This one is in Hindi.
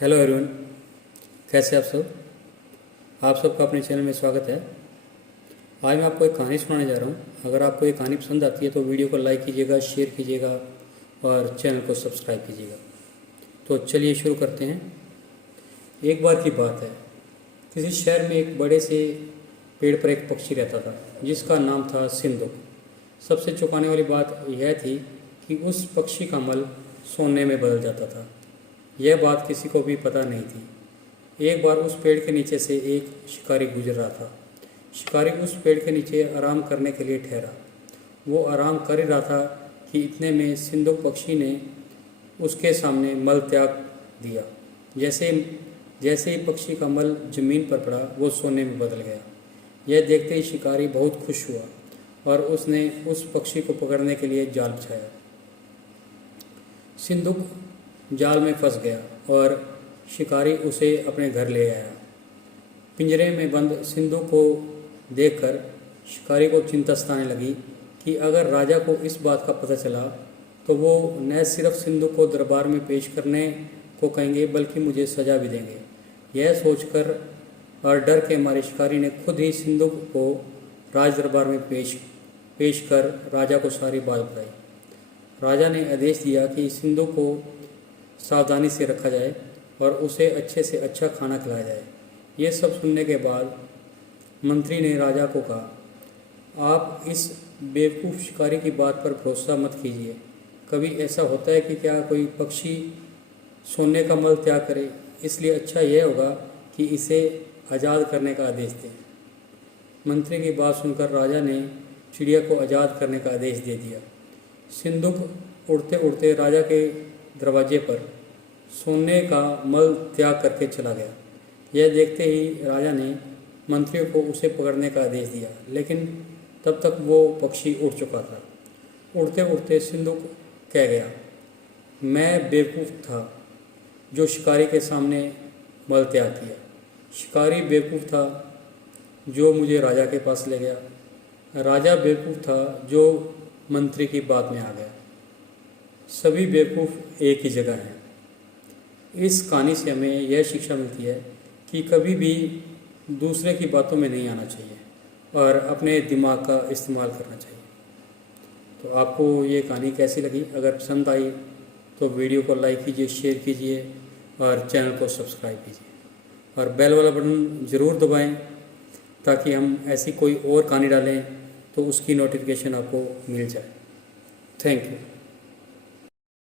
हेलो एवरीवन, कैसे आप सबका अपने चैनल में स्वागत है। आज मैं आपको एक कहानी सुनाने जा रहा हूँ। अगर आपको ये कहानी पसंद आती है तो वीडियो को लाइक कीजिएगा, शेयर कीजिएगा और चैनल को सब्सक्राइब कीजिएगा। तो चलिए शुरू करते हैं। एक बार की बात है, किसी शहर में एक बड़े से पेड़ पर एक पक्षी रहता था जिसका नाम था सिंधु। सबसे चौंकाने वाली बात यह थी कि उस पक्षी का मल सोने में बदल जाता था। यह बात किसी को भी पता नहीं थी। एक बार उस पेड़ के नीचे से एक शिकारी गुजर रहा था। शिकारी उस पेड़ के नीचे आराम करने के लिए ठहरा। वो आराम कर ही रहा था कि इतने में सिंधु पक्षी ने उसके सामने मल त्याग दिया। जैसे जैसे ही पक्षी का मल जमीन पर पड़ा, वो सोने में बदल गया। यह देखते ही शिकारी बहुत खुश हुआ और उसने उस पक्षी को पकड़ने के लिए जाल बिछाया। सिंधु जाल में फंस गया और शिकारी उसे अपने घर ले आया। पिंजरे में बंद सिंधु को देखकर शिकारी को चिंता सताने लगी कि अगर राजा को इस बात का पता चला तो वो न सिर्फ सिंधु को दरबार में पेश करने को कहेंगे बल्कि मुझे सजा भी देंगे। यह सोचकर और डर के मारे शिकारी ने खुद ही सिंधु को राज दरबार में पेश कर राजा को सारी बात बताई। राजा ने आदेश दिया कि सिंधु को सावधानी से रखा जाए और उसे अच्छे से अच्छा खाना खिलाया जाए। ये सब सुनने के बाद मंत्री ने राजा को कहा, आप इस बेवकूफ़ शिकारी की बात पर भरोसा मत कीजिए। कभी ऐसा होता है कि क्या कोई पक्षी सोने का मल त्याग करे, इसलिए अच्छा यह होगा कि इसे आज़ाद करने का आदेश दें। मंत्री की बात सुनकर राजा ने चिड़िया को आज़ाद करने का आदेश दे दिया। सिंधुक उड़ते उड़ते राजा के दरवाजे पर सोने का मल त्याग करके चला गया। यह देखते ही राजा ने मंत्रियों को उसे पकड़ने का आदेश दिया, लेकिन तब तक वो पक्षी उड़ चुका था। उड़ते उड़ते सिंधु कह गया, मैं बेवकूफ़ था जो शिकारी के सामने मल त्याग किया। शिकारी बेवकूफ़ था जो मुझे राजा के पास ले गया। राजा बेवकूफ़ था जो मंत्री की बात में आ गया। सभी बेवकूफ़ एक ही जगह हैं। इस कहानी से हमें यह शिक्षा मिलती है कि कभी भी दूसरे की बातों में नहीं आना चाहिए और अपने दिमाग का इस्तेमाल करना चाहिए। तो आपको ये कहानी कैसी लगी? अगर पसंद आई तो वीडियो को लाइक कीजिए, शेयर कीजिए और चैनल को सब्सक्राइब कीजिए और बेल वाला बटन ज़रूर दबाएं ताकि हम ऐसी कोई और कहानी डालें तो उसकी नोटिफिकेशन आपको मिल जाए। Thank you.